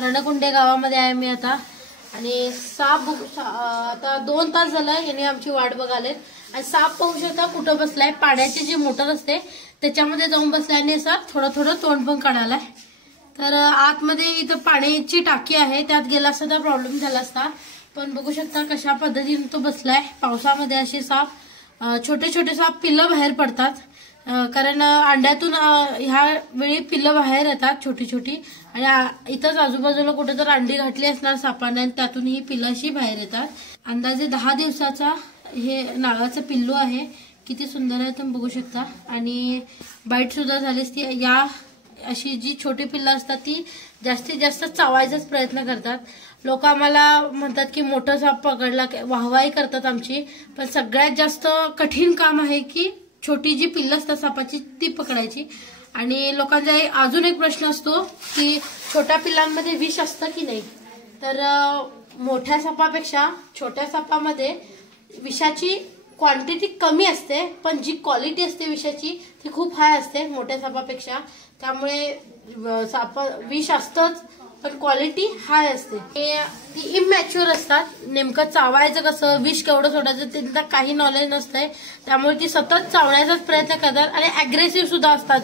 रणकुंडे गावामध्ये आहे मी आता आणि साप आता 2 तास झालं याने आमची वाट बघालेत आणि साप पाहू शकता कुठं बसलाय. पाण्याची जी मोटर असते त्याच्यामध्ये जाऊन बसलाय आणि असा थोडं थोडं तोंड पण काढालाय. तर आतमध्ये इथं पाण्याची टाकी आहे, त्यात गेला असता तर प्रॉब्लेम झाला असता. पण बघू शकता कशा पद्धतीने तो बसलाय. पावसामध्ये असे साप छोटे छोटे साप पिल्लं बाहेर पडतात, कारण अंड्यातून ह्या वेळी पिल्लं बाहेर येतात छोटी छोटी आणि इथंच आजूबाजूला कुठे तर अंडी घातली असणार सापाने आणि त्यातून ही पिल्लं अशी बाहेर येतात. अंदाजे 10 दिवसाचा हे नागाचं पिल्लू आहे. किती सुंदर आहे तुम्ही बघू शकता आणि बाईट सुद्धा झालीस. ती या अशी जी छोटी पिल्लं असतात ती जास्तीत जास्त चावायचाच प्रयत्न करतात. लोक आम्हाला म्हणतात की मोठा साप पकडला, वाहवाही करतात आमची, पण सगळ्यात जास्त कठीण काम आहे की छोटी जी पिल्लं असतात सापाची ती पकडायची. आणि लोकांचा अजून एक प्रश्न असतो की छोट्या पिल्लांमध्ये विष असतं की नाही. तर मोठ्या सापापेक्षा छोट्या सापामध्ये विषाची क्वांटिटी कमी असते, पण जी क्वालिटी असते विषाची ती खूप हाय असते मोठ्या सापापेक्षा. त्यामुळे साप विष असतंच पण क्वालिटी हाय असते. ती इमॅच्युअर असतात. नेमकं चावायचं कसं, विष केवढं सोडायचं त्यांना काही नॉलेज नसतंय. त्यामुळे ती सतत चावण्याचाच प्रयत्न करतात आणि अग्रेसिव्ह सुद्धा असतात.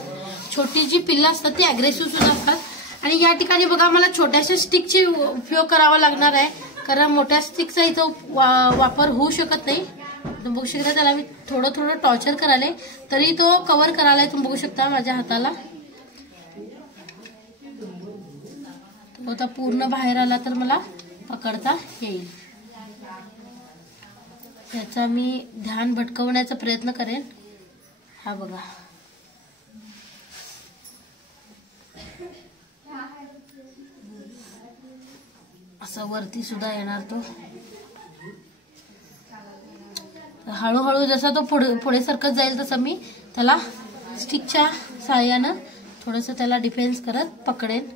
छोटी जी पिल्लं असतात ती अग्रेसिव्ह सुद्धा असतात. आणि या ठिकाणी बघा मला छोट्याशा स्टिकची उपयोग करावा लागणार आहे, कारण मोठ्या स्टिकचा इथं वापर होऊ शकत नाही. तुम्ही बघू शकता त्याला मी थोडं थोडं टॉर्चर करायला तरी तो कव्हर करायला. तुम्ही बघू शकता माझ्या हाताला तो आता पूर्ण बाहेर आला तर मला पकडता येईल. त्याचा मी ध्यान भटकवण्याचा प्रयत्न करेन. हा बघा असं वरती सुद्धा येणार तो. हळूहळू जसा तो पुढे सरकत जाईल तसं मी त्याला स्टिकच्या साहाय्यानं थोडंसं त्याला डिफेन्स करत पकडेन.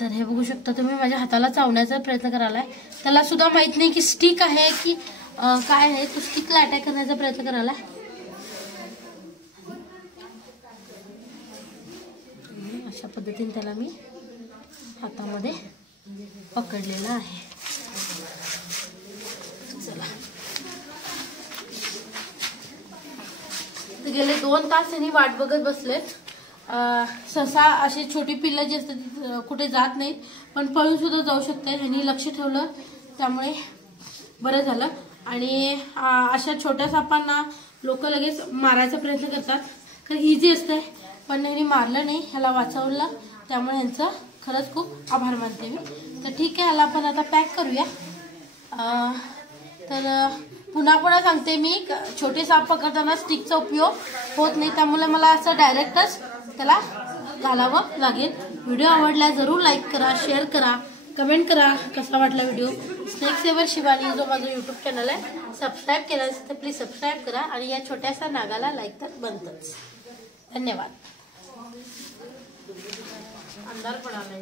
तर हे बघू शकता तुम्ही माझ्या हाताला चावण्याचा प्रयत्न करायलाय. त्याला सुद्धा माहित नाही की स्टिक आहे की काय आहे. तो स्टिकला अटॅक करण्याचा प्रयत्न करायलाय. अशा पद्धतीने त्याला मी हातामध्ये पकडलेला आहे. चला गेले 2 तास यांनी वाट बघत बसलेत. सहसा अशी छोटी पिल्लं जी असतात कुठे जात नाहीत, पण पळून सुद्धा जाऊ शकते. ह्यांनी लक्ष ठेवलं त्यामुळे बरं झालं. आणि अशा छोट्या सापांना लोक लगेच मारायचा प्रयत्न करतात, कारण इझी असते. पण ह्यांनी मारलं नाही, ह्याला वाचवलं. त्यामुळे ह्यांचं खरंच खूप आभार मानते मी. तर ठीक आहे, ह्याला आपण आता पॅक करूया. तर पुन्हा सांगते मी, छोटे साप पकडताना स्टिकचा उपयोग होत नाही, त्यामुळे मला असं डायरेक्टच त्याला घालावं लागेल. व्हिडिओ आवडला जरूर लाईक करा, शेअर करा, कमेंट करा कसा वाटला व्हिडिओ. स्नेक सेवर शिवानी जो माझा यूट्यूब चॅनल आहे, सबस्क्राईब केला असेल तर प्लीज सबस्क्राईब करा आणि या छोट्याशा नागाला लाईक तर बनतच. धन्यवाद. अंधार पडायला